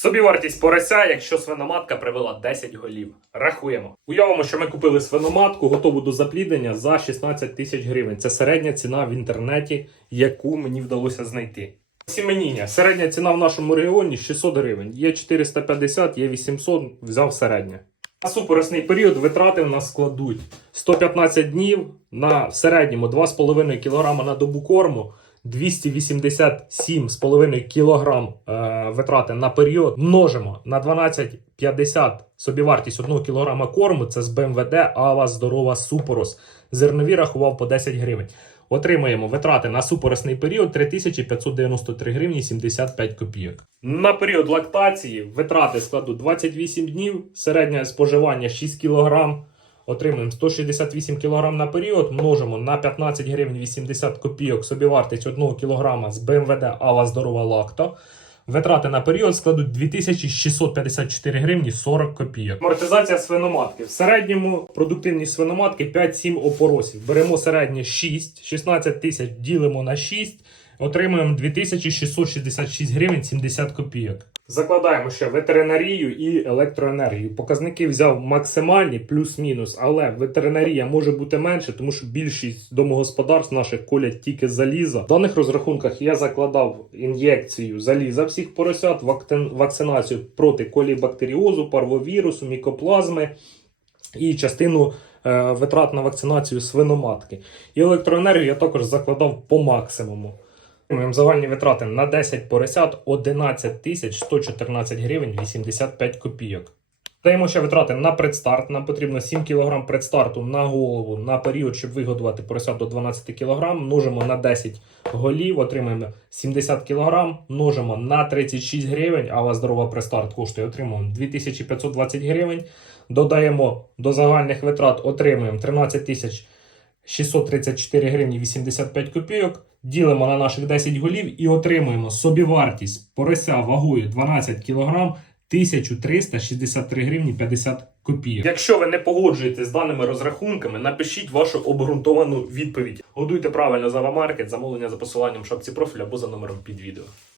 Собівартість порося, якщо свиноматка привела 10 голів. Рахуємо. Уявимо, що ми купили свиноматку, готову до запліднення за 16 тисяч гривень. Це середня ціна в інтернеті, яку мені вдалося знайти. Сіменіння. Середня ціна в нашому регіоні 600 гривень. Є 450, є 800, взяв середнє. На супоросний період витрати в нас складуть 115 днів на в середньому 2,5 кг на добу корму. 287,5 кг е, витрати на період множимо на 12,50 собівартість 1 кг корму. Це з БМВД Ава Здорова Супорос. Зернові рахував по 10 гривень. Отримаємо витрати на супоросний період 3593 гривні 75 копійок. На період лактації витрати складуть 28 днів, середнє споживання 6 кг. Отримуємо 168 кг на період, множимо на 15 гривень 80 копійок собівартість 1 кг з БМВД Ава Здорова Лакто. Витрати на період складуть 2654 гривні 40 копійок. Амортизація свиноматки. В середньому продуктивність свиноматки 5-7 опоросів. Беремо середнє 6, 16 тисяч ділимо на 6, отримуємо 2666 гривень 70 копійок. Закладаємо ще ветеринарію і електроенергію. Показники взяв максимальні, плюс-мінус, але ветеринарія може бути менше, тому що більшість домогосподарств наших колять тільки заліза. В даних розрахунках я закладав ін'єкцію заліза всіх поросят, вакцинацію проти колібактеріозу, парвовірусу, мікоплазми і частину е, витрат на вакцинацію свиноматки. І електроенергію я також закладав по максимуму. Загальні витрати на 10 поросят 11 тисяч 114 гривень 85 копійок. Даємо ще витрати на предстарт. Нам потрібно 7 кг предстарту на голову на період, щоб вигодувати поросят до 12 кг. Множимо на 10 голів, отримаємо 70 кг, множимо на 36 гривень, а у вас здорова предстарт коштує, отримуємо 2520 гривень. Додаємо до загальних витрат, отримуємо 13 634 гривні 85 копійок. Ділимо на наших 10 голів і отримуємо собівартість порося вагою 12 кг 1363 гривні 50 копійок. Якщо ви не погоджуєтесь з даними розрахунками, напишіть вашу обґрунтовану відповідь. Годуйте правильно за вамаркет, замовлення за посиланням в шапці профіля або за номером під відео.